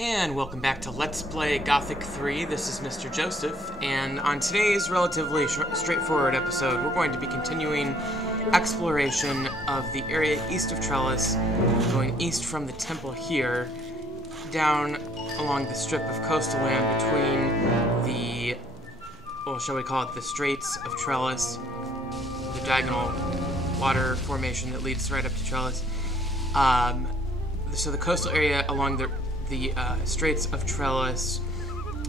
And welcome back to Let's Play Gothic 3. This is Mr. Joseph, and on today's relatively straightforward episode, we're going to be continuing exploration of the area east of Trellis, going east from the temple here, down along the strip of coastal land between the, well, shall we call it the Straits of Trellis, the diagonal water formation that leads right up to Trellis. So the coastal area along the Straits of Trellis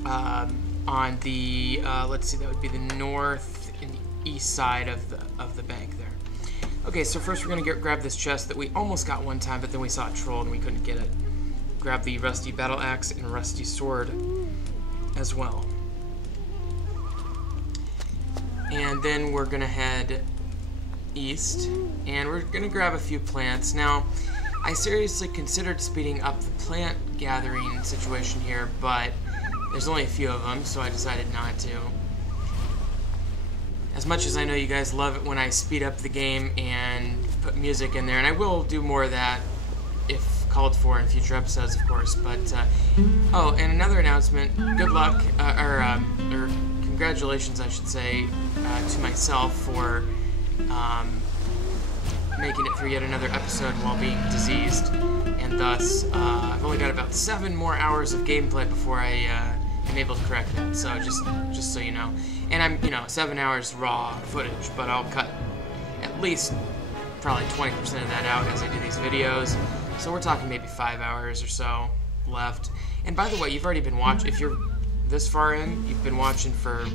on the, let's see, that would be the north and east side of the bank there. Okay, so first we're going to grab this chest that we almost got one time, but then we saw a troll and we couldn't get it. Grab the rusty battle axe and rusty sword as well. And then we're going to head east, and we're going to grab a few plants. Now, I seriously considered speeding up the plant gathering situation here, but there's only a few of them, so I decided not to. As much as I know you guys love it when I speed up the game and put music in there, and I will do more of that if called for in future episodes, of course, but, oh, and another announcement, good luck, or congratulations, I should say, to myself for, making it through yet another episode while being diseased, and thus I've only got about 7 more hours of gameplay before I am able to correct that. So just so you know, and I'm 7 hours raw footage, but I'll cut at least probably 20% of that out as I do these videos. So we're talking maybe 5 hours or so left. And by the way, you've already been watching. If you're this far in, you've been watching for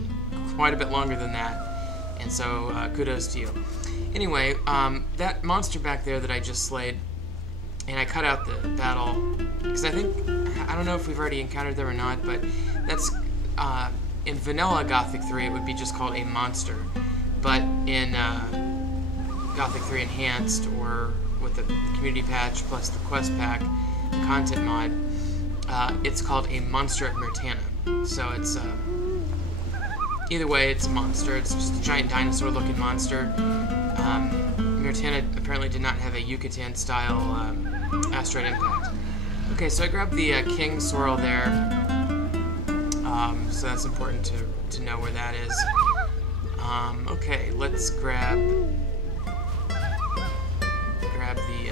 quite a bit longer than that, and so kudos to you. Anyway, that monster back there that I just slayed, and I cut out the battle, because I don't know if we've already encountered them or not, but that's, in vanilla Gothic 3, it would be just called a monster, but in Gothic 3 Enhanced, or with the community patch plus the quest pack, the content mod, it's called a monster of Myrtana. So it's, either way, it's a monster. It's just a giant dinosaur-looking monster. Myrtana apparently did not have a Yucatan-style asteroid impact. Okay, so I grabbed the King Sorrel there, so that's important to know where that is. Okay, let's grab the,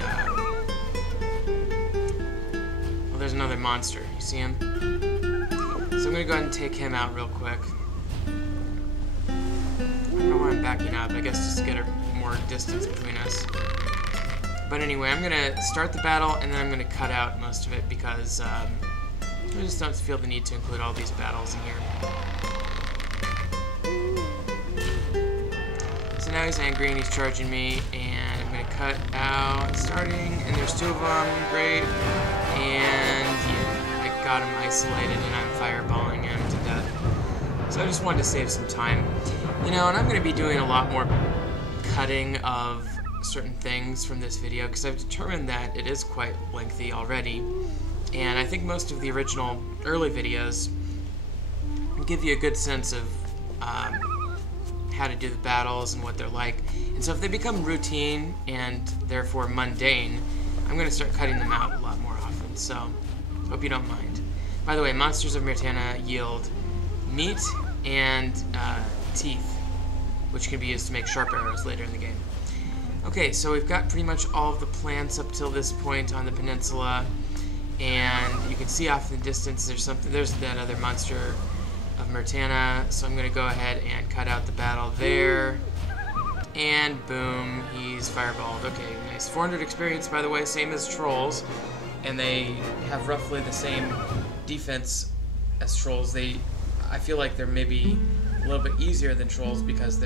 well, there's another monster. You see him? So I'm going to go ahead and take him out real quick. I don't know why I'm backing up. I guess just to get more distance between us. But anyway, I'm going to start the battle, and then I'm going to cut out most of it because I just don't feel the need to include all these battles in here. So now he's angry and he's charging me, and I'm going to cut out starting, and there's 2 of them. Great. And yeah, I got him isolated, and I'm fireballing him to death. So I just wanted to save some time. And I'm going to be doing a lot more cutting of certain things from this video because I've determined that it is quite lengthy already. And I think most of the original early videos give you a good sense of how to do the battles and what they're like. And so if they become routine and therefore mundane, I'm going to start cutting them out a lot more often. So hope you don't mind. By the way, monsters of Myrtana yield meat and teeth, which can be used to make sharp arrows later in the game. Okay, so we've got pretty much all of the plants up till this point on the peninsula, and you can see off in the distance there's that other monster of Myrtana, so I'm going to go ahead and cut out the battle there, and boom, he's fireballed. Okay, nice. 400 experience, by the way, same as trolls, and they have roughly the same defense as trolls. I feel like they're maybe a little bit easier than trolls because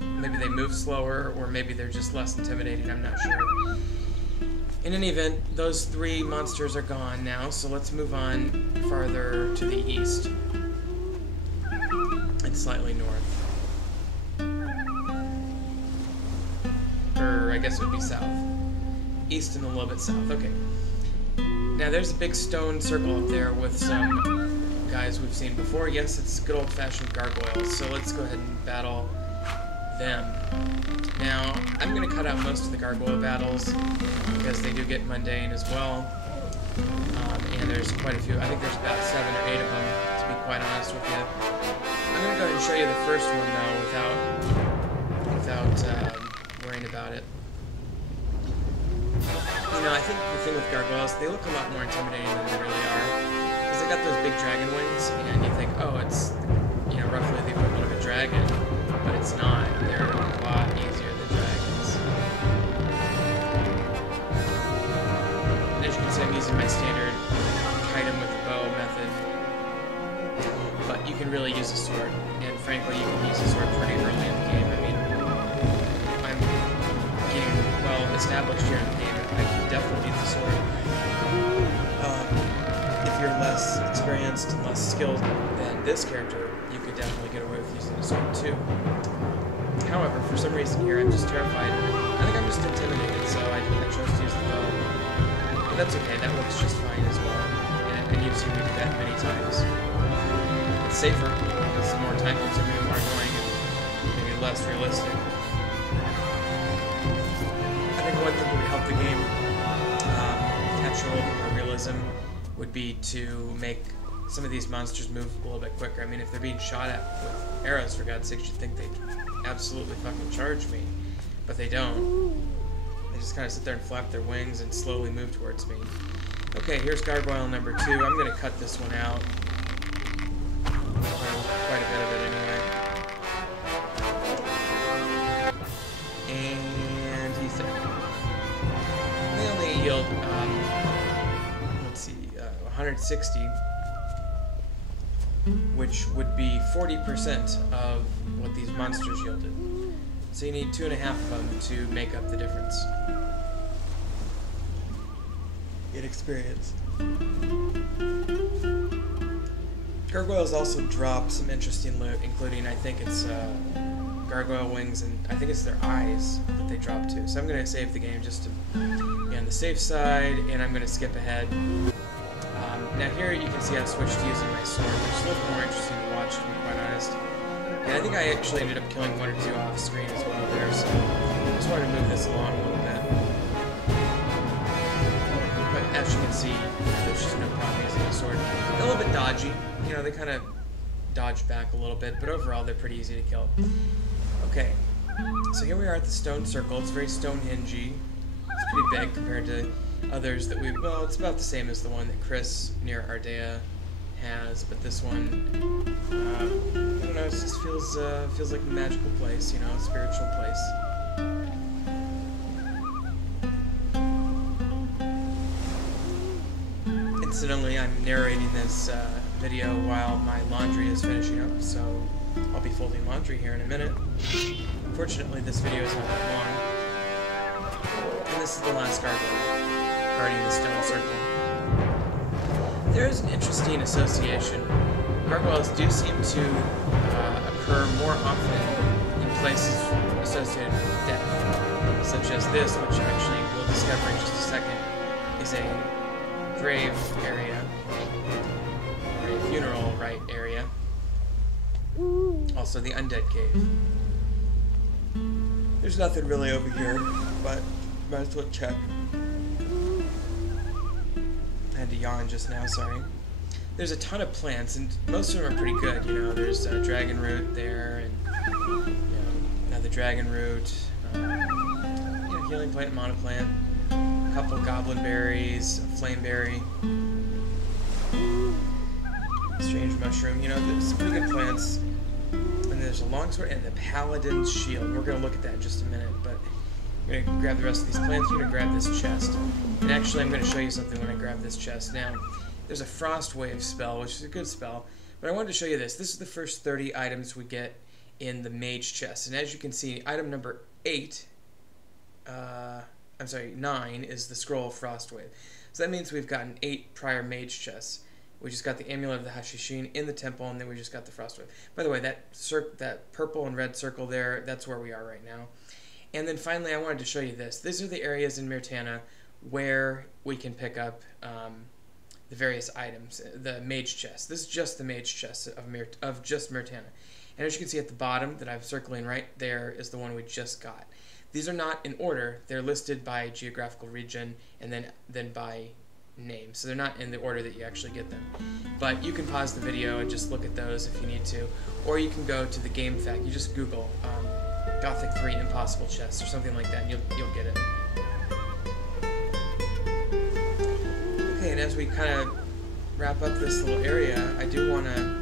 maybe they move slower, or maybe they're just less intimidating, I'm not sure. In any event, those 3 monsters are gone now, so let's move on farther to the east. And slightly north. Or I guess it would be south. East and a little bit south, okay. Now there's a big stone circle up there with some guys we've seen before. Yes, it's good old-fashioned gargoyles, so let's go ahead and battle them. Now, I'm going to cut out most of the gargoyle battles because they do get mundane as well. and there's quite a few. I think there's about 7 or 8 of them, to be quite honest with you. I'm going to go ahead and show you the first one, though, without worrying about it. You know, I think the thing with gargoyles, they look a lot more intimidating than they really are. Because they got those big dragon wings, and you think, oh, it's, you know, roughly the equivalent of a dragon. But it's not. They're a lot easier than dragons. And as you can see, I'm using my standard kite 'em with the bow method. But you can really use a sword. And frankly, you can use a sword pretty early in the game. I mean, I'm getting well established here in the game. I can definitely use the sword. If you're less experienced and less skilled than this character, you could definitely get away with using a sword too. However, for some reason here, I'm just terrified. I think I'm just intimidated, so I chose to use the bow. But that's okay, that works just fine as well. And you've seen me do that many times. It's safer, it's more time consuming and more annoying, and maybe less realistic. I think one thing that would help the game capture a little bit more realism would be to make some of these monsters move a little bit quicker. I mean, if they're being shot at with arrows, for God's sakes, you'd think they'd absolutely fucking charge me. But they don't. They just kind of sit there and flap their wings and slowly move towards me. Okay, here's gargoyle number 2. I'm going to cut this one out. Quite a bit of it anyway. And he's there. They only yield, let's see, 160, which would be 40% of what these monsters yielded. So you need 2.5 of them to make up the difference. Get experience. Gargoyles also drop some interesting loot, including, I think it's gargoyle wings, and I think it's their eyes that they drop too. So I'm going to save the game just to be on the safe side, and I'm going to skip ahead. Now here you can see I switched to using my sword, which is a little more interesting to watch, to be quite honest. And I think I actually ended up killing 1 or 2 off screen as well there, so I just wanted to move this along a little bit. But as you can see, there's just no problem using a sword. They're a little bit dodgy, you know, they kind of dodge back a little bit, but overall they're pretty easy to kill. Okay, so here we are at the stone circle. It's very Stonehenge-y. It's pretty big compared to others that we, well, it's about the same as the one that Chris near Ardea has, but this one, I don't know, it just feels like a magical place, you know, a spiritual place. Incidentally, I'm narrating this video while my laundry is finishing up, so I'll be folding laundry here in a minute. Unfortunately, this video is not that long. And this is the last gargoyle, guarding the stone circle. There is an interesting association. Gargoyles do seem to occur more often in places associated with death, such as this, which actually we'll discover in just a second, is a grave area, or a funeral rite area. Also the undead cave. There's nothing really over here, but might as well check. I had to yawn just now, sorry. There's a ton of plants, and most of them are pretty good, you know. There's dragon root there, and, you know, another dragon root, you know, healing plant, mana plant, a couple goblin berries, a flame berry, strange mushroom, you know, there's some pretty good plants. And there's a longsword and the paladin's shield. We're going to look at that in just a minute, but I'm going to grab the rest of these plants. I'm going to grab this chest. And actually, I'm going to show you something when I grab this chest. Now, there's a frost wave spell, which is a good spell, but I wanted to show you this. This is the first 30 items we get in the mage chest. And as you can see, item number 9 is the scroll of frost wave. So that means we've gotten 8 prior mage chests. We just got the amulet of the Hashishin in the temple, and then we just got the frost wave. By the way, that purple and red circle there, that's where we are right now. And then finally, I wanted to show you this. These are the areas in Mirtana where we can pick up the various items, the mage chest. This is just the mage chest of just Mirtana. And as you can see at the bottom that I'm circling right there is the one we just got. These are not in order. They're listed by geographical region and then by names, so they're not in the order that you actually get them. But you can pause the video and just look at those if you need to, or you can go to the game fact. You just Google Gothic 3 Impossible Chest or something like that, and you'll get it. Okay, and as we kind of wrap up this little area, I do want to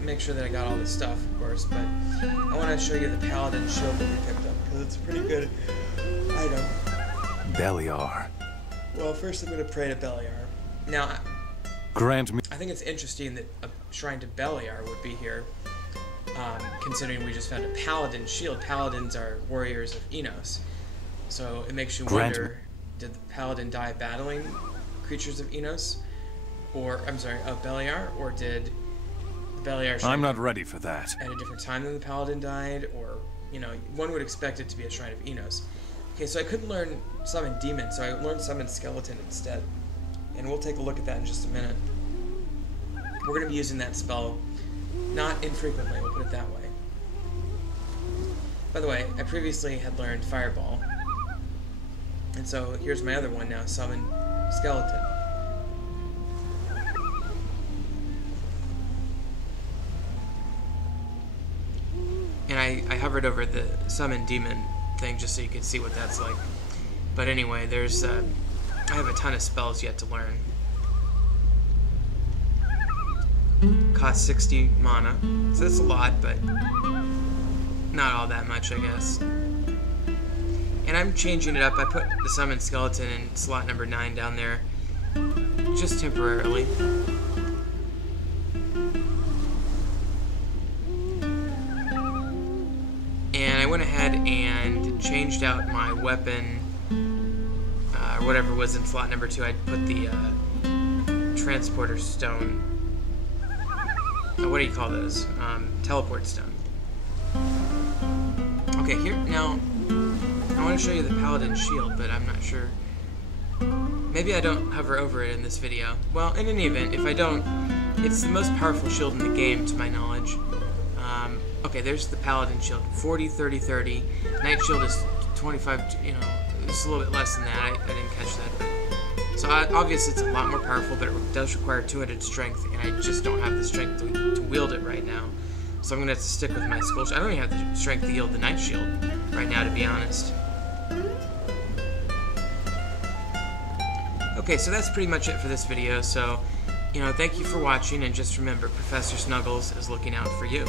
make sure that I got all this stuff, of course, but I want to show you the Paladin shield that we picked up, because it's a pretty good item. Beliar. Well, first I'm going to pray to Beliar. Now, Grant me. I think it's interesting that a shrine to Beliar would be here, considering we just found a Paladin shield. Paladins are warriors of Enos, so it makes you wonder, did the Paladin die battling creatures of Enos? Or, I'm sorry, of Beliar? Or did Beliar I'm not ready for that. at a different time than the Paladin died? Or, you know, one would expect it to be a shrine of Enos. Okay, so I couldn't learn Summon Demon, so I learned Summon Skeleton instead. And we'll take a look at that in just a minute. We're going to be using that spell not infrequently, we'll put it that way. By the way, I previously had learned Fireball. And so here's my other one now, Summon Skeleton. And I hovered over the Summon Demon thing just so you could see what that's like. But anyway, there's I have a ton of spells yet to learn. Cost 60 mana, so that's a lot, but not all that much, I guess. And I'm changing it up. I put the Summon Skeleton in slot number 9 down there, just temporarily. And I went ahead and changed out my weapon, or whatever was in slot number 2. I put the Transporter Stone. What do you call those? Teleport Stone. Okay, here, now, I want to show you the Paladin Shield, but I'm not sure. Maybe I don't hover over it in this video. Well, in any event, if I don't, it's the most powerful shield in the game, to my knowledge. Okay, there's the Paladin Shield. 40, 30, 30. Knight Shield is 25, you know, it's a little bit less than that. I didn't catch that. But, so obviously it's a lot more powerful, but it does require 200 strength, and I just don't have the strength to wield it right now. So I'm going to have to stick with my Skull Shield. I don't even have the strength to wield the Knight Shield right now, to be honest. Okay, so that's pretty much it for this video. So, you know, thank you for watching, and just remember, Professor Snuggles is looking out for you.